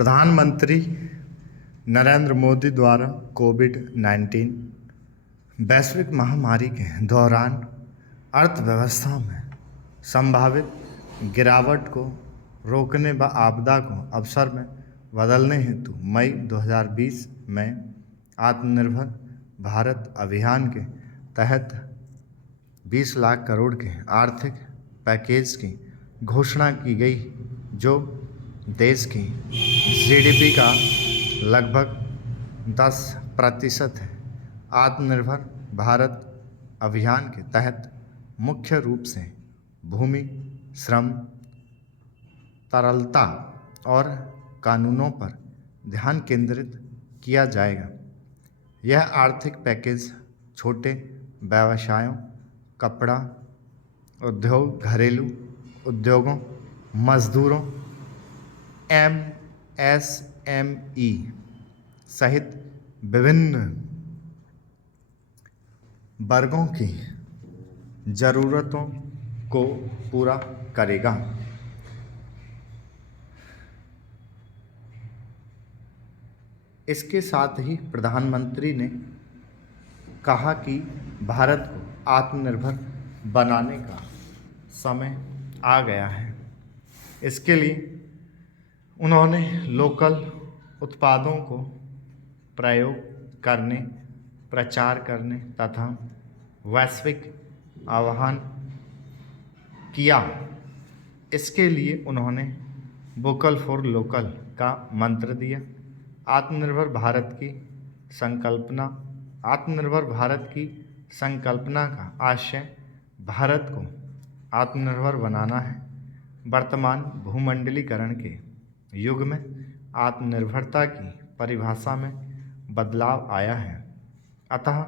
प्रधानमंत्री नरेंद्र मोदी द्वारा कोविड-19 वैश्विक महामारी के दौरान अर्थव्यवस्था में संभावित गिरावट को रोकने व आपदा को अवसर में बदलने हेतु मई 2020 में आत्मनिर्भर भारत अभियान के तहत 20 लाख करोड़ के आर्थिक पैकेज की घोषणा की गई, जो देश की जीडीपी का लगभग 10% है। आत्मनिर्भर भारत अभियान के तहत मुख्य रूप से भूमि, श्रम, तरलता और कानूनों पर ध्यान केंद्रित किया जाएगा। यह आर्थिक पैकेज छोटे व्यवसायों, कपड़ा उद्योग, घरेलू उद्योगों, मजदूरों, एमएसएमई सहित विभिन्न वर्गों की ज़रूरतों को पूरा करेगा। इसके साथ ही प्रधानमंत्री ने कहा कि भारत को आत्मनिर्भर बनाने का समय आ गया है। इसके लिए उन्होंने लोकल उत्पादों को प्रयोग करने, प्रचार करने तथा वैश्विक आह्वान किया। इसके लिए उन्होंने वोकल फॉर लोकल का मंत्र दिया। आत्मनिर्भर भारत की संकल्पना का आशय भारत को आत्मनिर्भर बनाना है। वर्तमान भूमंडलीकरण के युग में आत्मनिर्भरता की परिभाषा में बदलाव आया है। अतः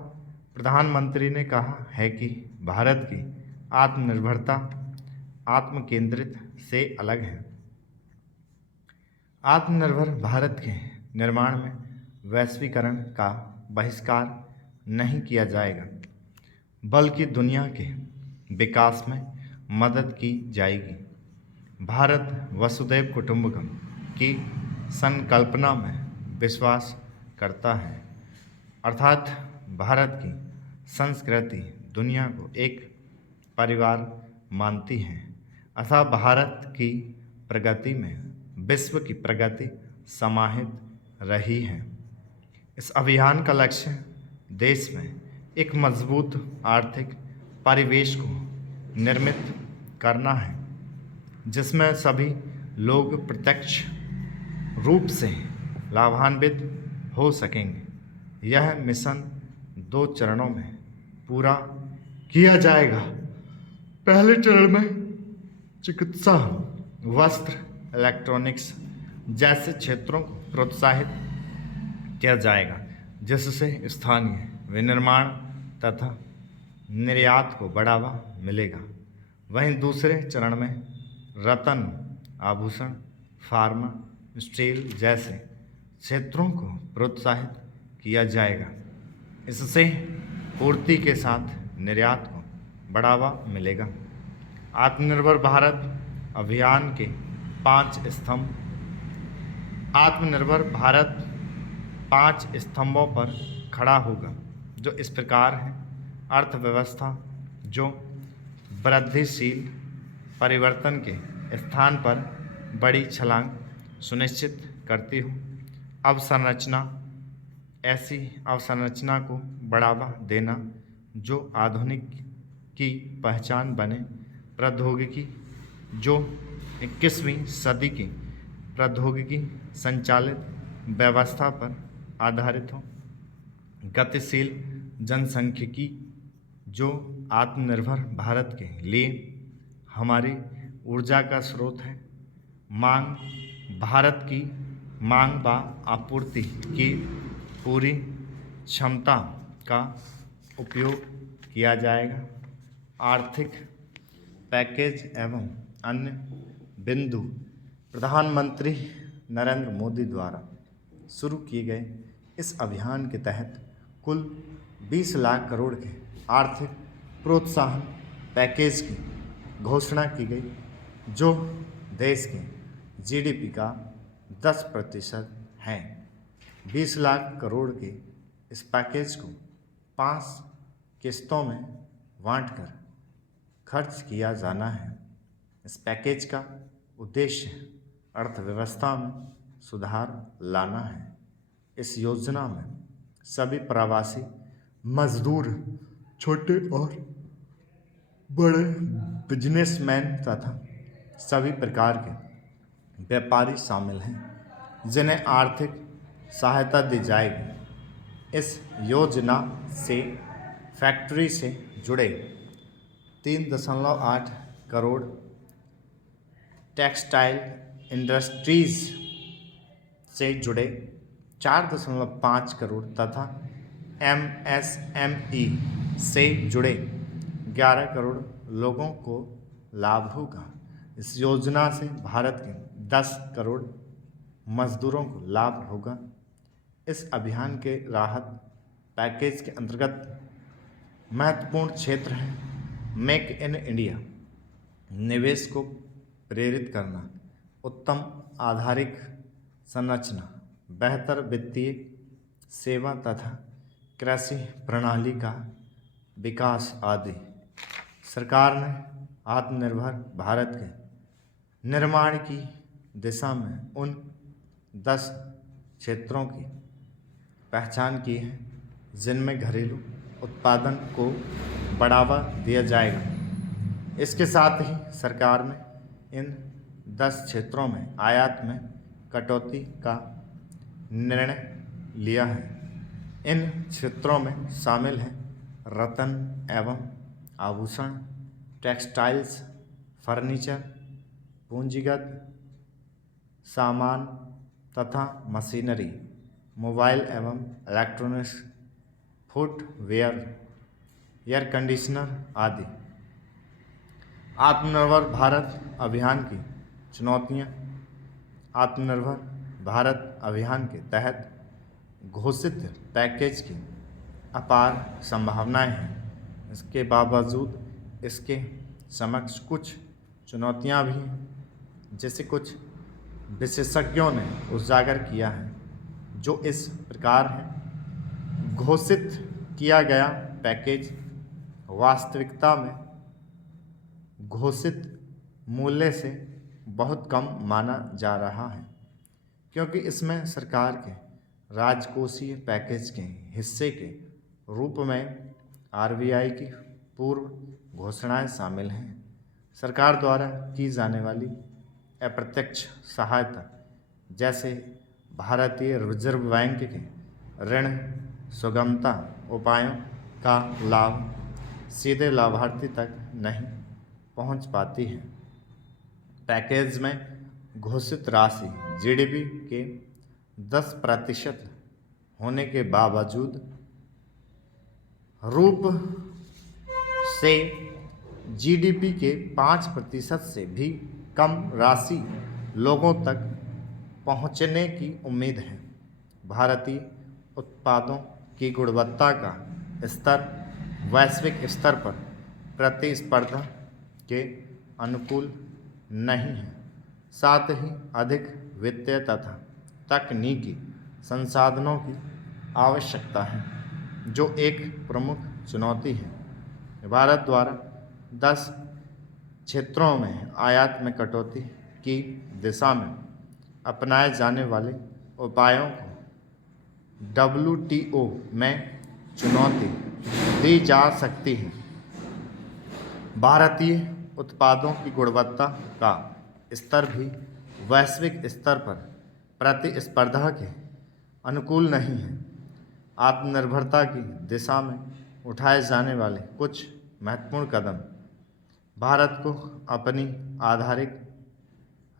प्रधानमंत्री ने कहा है कि भारत की आत्मनिर्भरता आत्मकेंद्रित से अलग है। आत्मनिर्भर भारत के निर्माण में वैश्वीकरण का बहिष्कार नहीं किया जाएगा, बल्कि दुनिया के विकास में मदद की जाएगी। भारत वसुधैव कुटुंबकम की संकल्पना में विश्वास करता है, अर्थात भारत की संस्कृति दुनिया को एक परिवार मानती है। अतः भारत की प्रगति में विश्व की प्रगति समाहित रही है। इस अभियान का लक्ष्य देश में एक मजबूत आर्थिक परिवेश को निर्मित करना है, जिसमें सभी लोग प्रत्यक्ष रूप से लाभान्वित हो सकेंगे। यह मिशन 2 चरणों में पूरा किया जाएगा। पहले चरण में चिकित्सा, वस्त्र, इलेक्ट्रॉनिक्स जैसे क्षेत्रों को प्रोत्साहित किया जाएगा, जिससे स्थानीय विनिर्माण तथा निर्यात को बढ़ावा मिलेगा। वहीं दूसरे चरण में रत्न, आभूषण, फार्मा, स्टील जैसे क्षेत्रों को प्रोत्साहित किया जाएगा। इससे पूर्ति के साथ निर्यात को बढ़ावा मिलेगा। आत्मनिर्भर भारत अभियान के 5 स्तंभ। आत्मनिर्भर भारत 5 स्तंभों पर खड़ा होगा, जो इस प्रकार हैं। अर्थव्यवस्था जो वृद्धिशील परिवर्तन के स्थान पर बड़ी छलांग सुनिश्चित करती हो। अवसंरचना, ऐसी अवसंरचना को बढ़ावा देना जो आधुनिक की पहचान बने। प्रौद्योगिकी जो 21वीं सदी की प्रौद्योगिकी संचालित व्यवस्था पर आधारित हो। गतिशील जनसांख्यिकी जो आत्मनिर्भर भारत के लिए हमारी ऊर्जा का स्रोत है। मांग, भारत की मांग व आपूर्ति की पूरी क्षमता का उपयोग किया जाएगा। आर्थिक पैकेज एवं अन्य बिंदु। प्रधानमंत्री नरेंद्र मोदी द्वारा शुरू किए गए इस अभियान के तहत कुल 20 लाख करोड़ के आर्थिक प्रोत्साहन पैकेज की घोषणा की गई, जो देश के जीडीपी का 10% हैं। 20 लाख करोड़ के इस पैकेज को 5 किस्तों में बांटकर खर्च किया जाना है। इस पैकेज का उद्देश्य अर्थव्यवस्था में सुधार लाना है। इस योजना में सभी प्रवासी मजदूर, छोटे और बड़े बिजनेसमैन तथा सभी प्रकार के व्यापारी शामिल हैं, जिन्हें आर्थिक सहायता दी जाएगी। इस योजना से फैक्ट्री से जुड़े 3.8 करोड़, टेक्सटाइल इंडस्ट्रीज से जुड़े 4.5 करोड़ तथा MSME से जुड़े 11 करोड़ लोगों को लाभ होगा। इस योजना से भारत के 10 करोड़ मजदूरों को लाभ होगा। इस अभियान के राहत पैकेज के अंतर्गत महत्वपूर्ण क्षेत्र हैं मेक इन इंडिया, निवेश को प्रेरित करना, उत्तम आधारिक संरचना, बेहतर वित्तीय सेवा तथा कृषि प्रणाली का विकास आदि। सरकार ने आत्मनिर्भर भारत के निर्माण की दिशा में उन 10 क्षेत्रों की पहचान की है जिनमें घरेलू उत्पादन को बढ़ावा दिया जाएगा। इसके साथ ही सरकार ने इन 10 क्षेत्रों में आयात में कटौती का निर्णय लिया है। इन क्षेत्रों में शामिल हैं रत्न एवं आभूषण, टेक्सटाइल्स, फर्नीचर, पूंजीगत सामान तथा मशीनरी, मोबाइल एवं इलेक्ट्रॉनिक्स, फुटवेयर, एयर कंडीशनर आदि। आत्मनिर्भर भारत अभियान की चुनौतियाँ। आत्मनिर्भर भारत अभियान के तहत घोषित पैकेज की अपार संभावनाएं हैं। इसके बावजूद इसके समक्ष कुछ चुनौतियां भी हैं, जैसे कुछ विशेषज्ञों ने उजागर किया है, जो इस प्रकार है। घोषित किया गया पैकेज वास्तविकता में घोषित मूल्य से बहुत कम माना जा रहा है, क्योंकि इसमें सरकार के राजकोषीय पैकेज के हिस्से के रूप में RBI की पूर्व घोषणाएं शामिल हैं। सरकार द्वारा की जाने वाली अप्रत्यक्ष सहायता, जैसे भारतीय रिजर्व बैंक के ऋण सुगमता उपायों का लाभ सीधे लाभार्थी तक नहीं पहुंच पाती है। पैकेज में घोषित राशि GDP के 10% होने के बावजूद रूप से GDP के 5% से भी कम राशि लोगों तक पहुंचने की उम्मीद है। भारतीय उत्पादों की गुणवत्ता का स्तर वैश्विक स्तर पर प्रतिस्पर्धा के अनुकूल नहीं है। साथ ही अधिक वित्तीय तथा तकनीकी संसाधनों की आवश्यकता है, जो एक प्रमुख चुनौती है। भारत द्वारा 10 क्षेत्रों में आयात में कटौती की दिशा में अपनाए जाने वाले उपायों को WTO में चुनौती दी जा सकती है। भारतीय उत्पादों की गुणवत्ता का स्तर भी वैश्विक स्तर पर प्रतिस्पर्धा के अनुकूल नहीं है। आत्मनिर्भरता की दिशा में उठाए जाने वाले कुछ महत्वपूर्ण कदम। भारत को अपनी आधारिक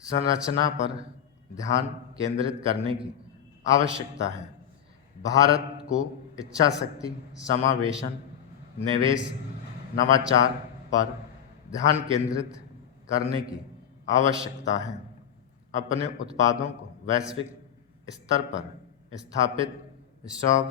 संरचना पर ध्यान केंद्रित करने की आवश्यकता है। भारत को इच्छा शक्ति, समावेशन, निवेश, नवाचार पर ध्यान केंद्रित करने की आवश्यकता है। अपने उत्पादों को वैश्विक स्तर पर स्थापित, स्टॉप